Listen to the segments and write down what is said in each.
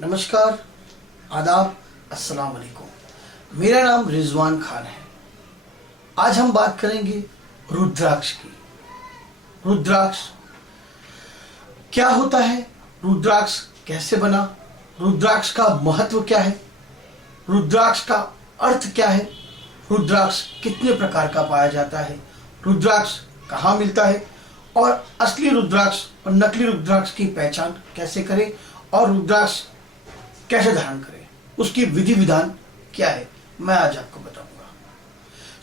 नमस्कार, आदाब, अस्सलाम वालेकुम। मेरा नाम रिजवान खान है। आज हम बात करेंगे रुद्राक्ष की। रुद्राक्ष क्या होता है, रुद्राक्ष कैसे बना, रुद्राक्ष का महत्व क्या है, रुद्राक्ष का अर्थ क्या है, रुद्राक्ष कितने प्रकार का पाया जाता है, रुद्राक्ष कहाँ मिलता है और असली रुद्राक्ष और नकली रुद्राक्ष की पहचान कैसे करें और रुद्राक्ष कैसे धारण करें, उसकी विधि विधान क्या है, मैं आज आपको बताऊंगा।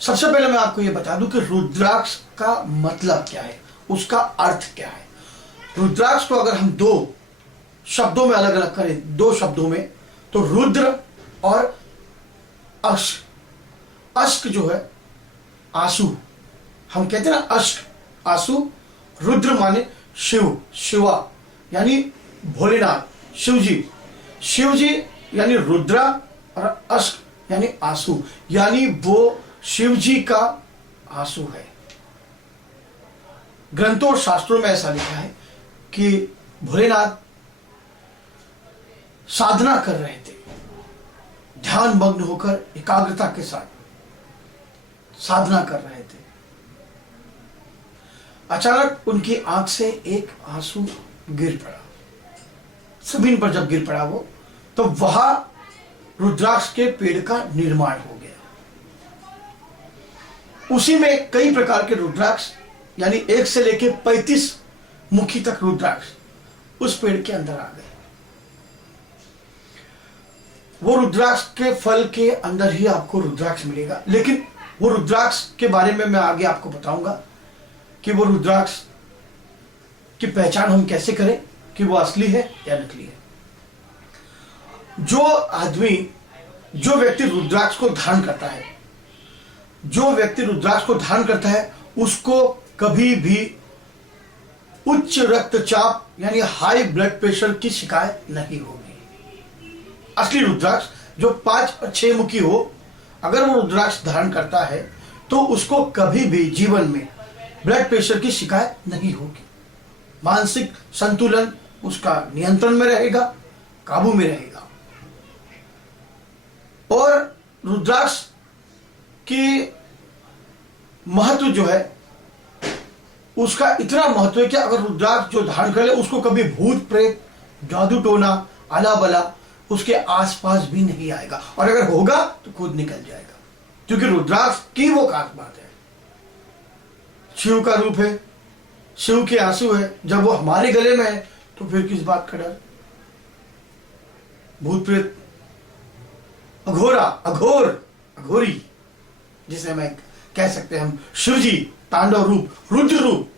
सबसे पहले मैं आपको यह बता दूं कि रुद्राक्ष का मतलब क्या है, उसका अर्थ क्या है। रुद्राक्ष को अगर हम दो शब्दों में अलग अलग करें, दो शब्दों में, तो रुद्र और अश्क। अश्क जो है आंसू, हम कहते हैं ना अश्क आंसू। रुद्र माने शिव, शिवा यानी भोलेनाथ, शिव जी। शिव जी यानी रुद्रा और अश्क यानी आंसू, यानी वो शिव जी का आंसू है। ग्रंथों और शास्त्रों में ऐसा लिखा है कि भोलेनाथ साधना कर रहे थे, ध्यान मग्न होकर एकाग्रता के साथ साधना कर रहे थे। अचानक उनकी आंख से एक आंसू गिर पड़ा। जमीन पर जब गिर पड़ा वो, तो वहां रुद्राक्ष के पेड़ का निर्माण हो गया। उसी में कई प्रकार के रुद्राक्ष, यानी 1 से लेकर 35 मुखी तक रुद्राक्ष उस पेड़ के अंदर आ गए। वो रुद्राक्ष के फल के अंदर ही आपको रुद्राक्ष मिलेगा, लेकिन वो रुद्राक्ष के बारे में मैं आगे आपको बताऊंगा कि वो रुद्राक्ष की पहचान हम कैसे करें कि वो असली है या नकली है। जो व्यक्ति रुद्राक्ष को धारण करता है, जो व्यक्ति रुद्राक्ष को धारण करता है, उसको कभी भी उच्च रक्तचाप यानी हाई ब्लड प्रेशर की शिकायत नहीं होगी। असली रुद्राक्ष जो 5 और 6 मुखी हो, अगर वो रुद्राक्ष धारण करता है तो उसको कभी भी जीवन में ब्लड प्रेशर की शिकायत नहीं होगी। मानसिक संतुलन उसका नियंत्रण में रहेगा, काबू में रहेगा। और रुद्राक्ष की महत्व जो है, उसका इतना महत्व है कि अगर रुद्राक्ष जो धारण कर ले, उसको कभी भूत प्रेत, जादू टोना, आला बला उसके आसपास भी नहीं आएगा, और अगर होगा तो खुद निकल जाएगा। क्योंकि रुद्राक्ष की वो खास बात है, शिव का रूप है, शिव के आंसू है। जब वो हमारे गले में है तो फिर किस बात का डर। भूत प्रेत, अघोरा, अघोर, अघोरी जिसे मैं कह सकते हैं हम, शिव जी तांडव रूप, रुद्र रूप।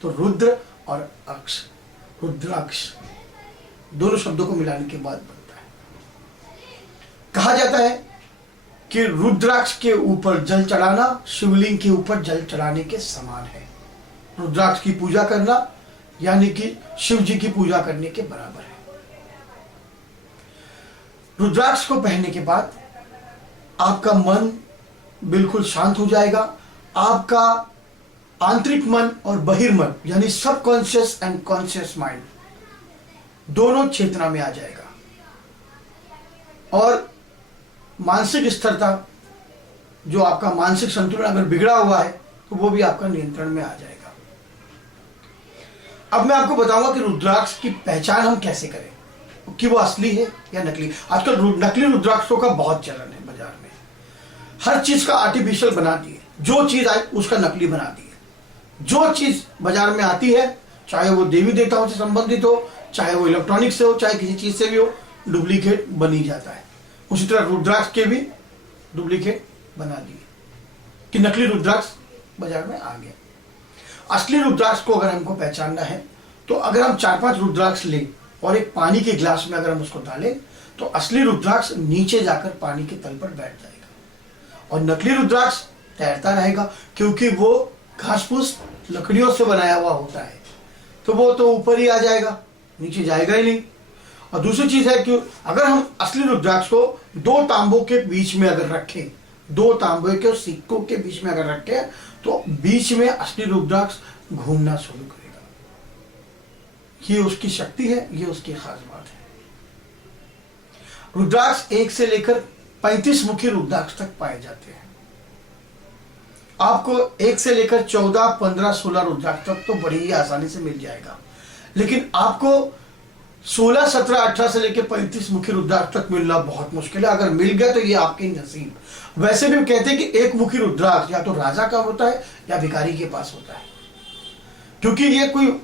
तो रुद्र और अक्ष, रुद्राक्ष दोनों शब्दों को मिलाने के बाद बनता है। कहा जाता है कि रुद्राक्ष के ऊपर जल चढ़ाना शिवलिंग के ऊपर जल चढ़ाने के समान है। रुद्राक्ष की पूजा करना यानी कि शिव जी की पूजा करने के बराबर है। रुद्राक्ष को पहनने के बाद आपका मन बिल्कुल शांत हो जाएगा। आपका आंतरिक मन और बहिर्मन यानी सबकॉन्शियस एंड कॉन्शियस माइंड दोनों चेतना में आ जाएगा, और मानसिक स्थिरता, जो आपका मानसिक संतुलन अगर बिगड़ा हुआ है तो वो भी आपका नियंत्रण में आ जाएगा। अब मैं आपको बताऊंगा कि रुद्राक्ष की पहचान हम कैसे करें कि वो असली है या नकली। आजकल नकली रुद्राक्षों का बहुत चलन है बाजार में। हर चीज का आर्टिफिशियल बना दिए, जो चीज आई उसका नकली बना दिए। जो चीज बाजार में आती है, चाहे वो देवी देवताओं से संबंधित हो, चाहे वो इलेक्ट्रॉनिक से हो, चाहे किसी चीज से भी हो, डुप्लीकेट बन ही जाता है। उसी तरह रुद्राक्ष के भी डुप्लीकेट बना दिए कि नकली रुद्राक्ष बाजार में आ गया। असली रुद्राक्ष को अगर हमको पहचानना है तो अगर हम 4-5 रुद्राक्ष लें और एक पानी के गिलास में अगर हम उसको डालें, तो असली रुद्राक्ष नीचे जाकर पानी के तल पर बैठ जाएगा, और नकली रुद्राक्ष तैरता रहेगा, क्योंकि वो घास फूस लकड़ियों से बनाया हुआ होता है, तो वो तो ऊपर ही आ जाएगा, नीचे जाएगा ही नहीं। और दूसरी चीज है कि अगर हम असली रुद्राक्ष को 2 तांबों के बीच में अगर रखें, 2 तांबे के सिक्कों के बीच में अगर रखें, तो बीच में असली रुद्राक्ष घूमना शुरू करेगा। ये उसकी शक्ति है, ये उसकी खास बात है। रुद्राक्ष 1 से लेकर 35 मुखी रुद्राक्ष तक पाए जाते हैं। आपको 1 से लेकर 14, 15, 16 रुद्राक्ष तक तो बड़ी ही आसानी से मिल जाएगा, लेकिन आपको 16, 17, 18 से लेकर 35 मुखी रुद्राक्ष तक मिलना बहुत मुश्किल है। अगर मिल गया तो ये आपकी नसीब। वैसे भी कहते हैं कि एक मुखी रुद्राक्ष या तो राजा का होता है या भिखारी के पास होता है, क्योंकि ये कोई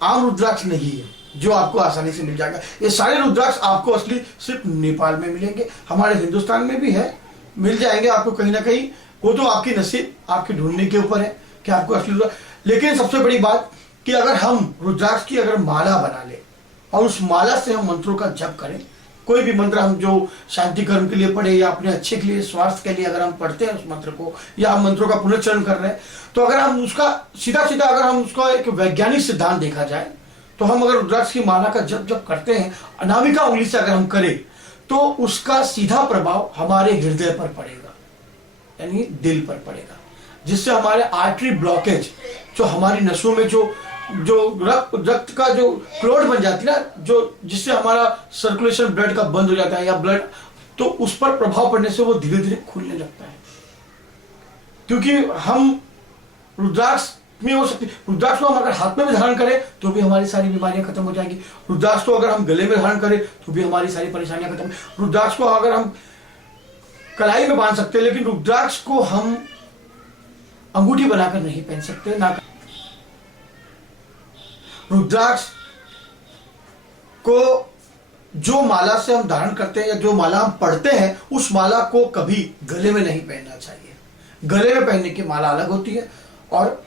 आम रुद्राक्ष नहीं है जो आपको आसानी से मिल जाएगा। ये सारे रुद्राक्ष आपको असली सिर्फ नेपाल में मिलेंगे, हमारे हिंदुस्तान में भी है, मिल जाएंगे आपको कहीं ना कहीं। वो तो आपकी नसीब, आपके ढूंढने के ऊपर है कि आपको असली रुद्राक्ष। लेकिन सबसे बड़ी बात कि अगर हम रुद्राक्ष की अगर माला बना ले और उस माला से हम मंत्रों का जप करें, कोई भी मंत्र हम जो शांति कर्म के लिए पढ़े या अपने अच्छे के लिए, स्वास्थ्य के लिए अगर हम पढ़ते हैं उस मंत्र को, या हम मंत्रों का पुनर्चरण कर रहे हैं, तो अगर हम उसका सीधा सीधा अगर हम उसका एक वैज्ञानिक सिद्धांत देखा जाए तो हम अगर रुद्राक्ष की माला का जप करते हैं, अनामिका उंगली से अगर हम करें, तो उसका सीधा प्रभाव हमारे हृदय पर पड़ेगा, यानी दिल पर पड़ेगा, जिससे हमारे आर्टरी ब्लॉकेज, जो हमारी नसों में जो रक्त का जो क्लोट बन जाती है ना, जो जिससे हमारा सर्कुलेशन ब्लड का बंद हो जाता है या ब्लड, तो उस पर प्रभाव पड़ने से वो धीरे धीरे खुलने लगता है। क्योंकि हम रुद्राक्ष में हो सकती, रुद्राक्ष को हम अगर हाथ में भी धारण करें तो भी हमारी सारी बीमारियां खत्म हो जाएंगी। रुद्राक्ष को अगर हम गले में धारण करें तो भी हमारी सारी परेशानियां खत्म। रुद्राक्ष को अगर हम कलाई में बांध सकते हैं, लेकिन रुद्राक्ष को हम अंगूठी बनाकर नहीं पहन सकते ना। रुद्राक्ष को जो माला से हम धारण करते हैं या जो माला हम पढ़ते हैं, उस माला को कभी गले में नहीं पहनना चाहिए। गले में पहनने की माला अलग होती है और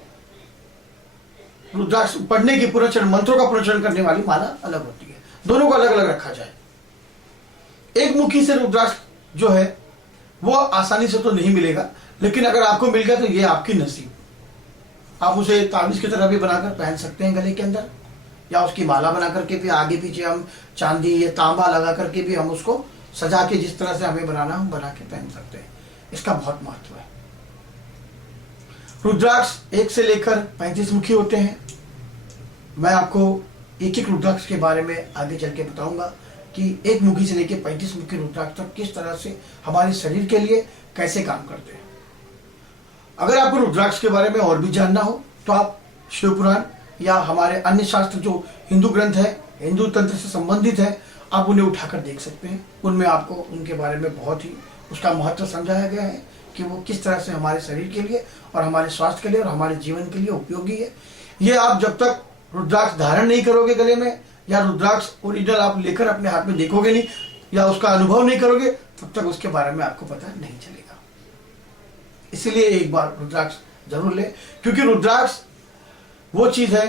रुद्राक्ष पढ़ने की पुनर्चरण, मंत्रों का पुनर्चरण करने वाली माला अलग होती है। दोनों को अलग अलग रखा जाए। एक मुखी से रुद्राक्ष जो है वो आसानी से तो नहीं मिलेगा, लेकिन अगर आपको मिल गया तो ये आपकी नसीब। आप उसे ताबीज की तरह भी बनाकर पहन सकते हैं गले के अंदर, या उसकी माला बना करके भी आगे पीछे हम चांदी या तांबा लगा करके भी हम उसको सजा के जिस तरह से हमें बनाना हम बना के पहन सकते हैं। इसका बहुत महत्व है। रुद्राक्ष 1 से लेकर 35 मुखी होते हैं। मैं आपको एक एक रुद्राक्ष के बारे में आगे चल के बताऊंगा कि एक मुखी से लेकर 35 मुखी रुद्राक्ष तक किस तरह से हमारे शरीर के लिए कैसे काम करते हैं। अगर आपको रुद्राक्ष के बारे में और भी जानना हो तो आप शिव पुराण या हमारे अन्य शास्त्र जो हिंदू ग्रंथ है, हिंदू तंत्र से संबंधित है, आप उन्हें उठाकर देख सकते हैं। उनमें आपको उनके बारे में बहुत ही उसका महत्व समझाया गया है कि वो किस तरह से हमारे शरीर के लिए और हमारे स्वास्थ्य के लिए और हमारे जीवन के लिए उपयोगी है। ये आप जब तक रुद्राक्ष धारण नहीं करोगे गले में, या रुद्राक्ष ओरिजिनल आप लेकर अपने हाथ में देखोगे नहीं या उसका अनुभव नहीं करोगे, तब तक उसके बारे में आपको पता नहीं चलेगा। इसीलिए एक बार रुद्राक्ष जरूर ले, क्योंकि रुद्राक्ष वो चीज है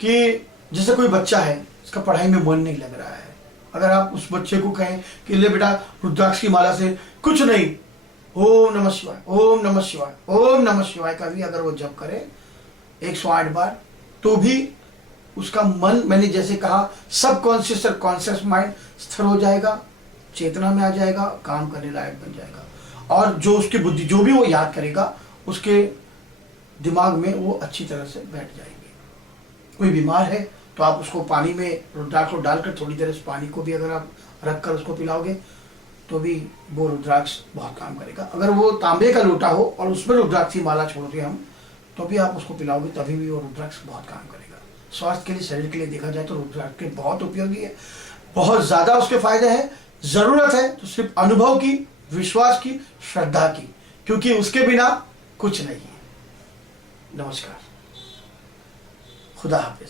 कि जैसे कोई बच्चा है, उसका पढ़ाई में मन नहीं लग रहा है, अगर आप उस बच्चे को कहें कि ले बेटा रुद्राक्ष की माला से कुछ नहीं, ओम नमः शिवाय, ओम नमः शिवाय, ओम नमः शिवाय का भी अगर वो जप करे 108 बार, तो भी उसका मन, मैंने जैसे कहा, सबकॉन्शियस और कॉन्शियस माइंड स्थिर हो जाएगा, चेतना में आ जाएगा, काम करने लायक बन जाएगा, और जो उसकी बुद्धि, जो भी वो याद करेगा, उसके दिमाग में वो अच्छी तरह से बैठ जाएगी। कोई बीमार है तो आप उसको पानी में रुद्राक्ष को डालकर थोड़ी देर उस पानी को भी अगर आप रख कर उसको पिलाओगे तो भी वो रुद्राक्ष बहुत काम करेगा। अगर वो तांबे का लोटा हो और उसमें रुद्राक्ष की माला छोड़ के हम, तो भी आप उसको पिलाओगे, तभी भी वो रुद्राक्ष बहुत काम करेगा। स्वास्थ्य के लिए, शरीर के लिए देखा जाए तो रुद्राक्ष के बहुत उपयोगी है, बहुत ज्यादा उसके फायदे हैं। जरूरत है तो सिर्फ अनुभव की, विश्वास की, श्रद्धा की, क्योंकि उसके बिना कुछ नहीं है। नमस्कार, खुदा हाफिज।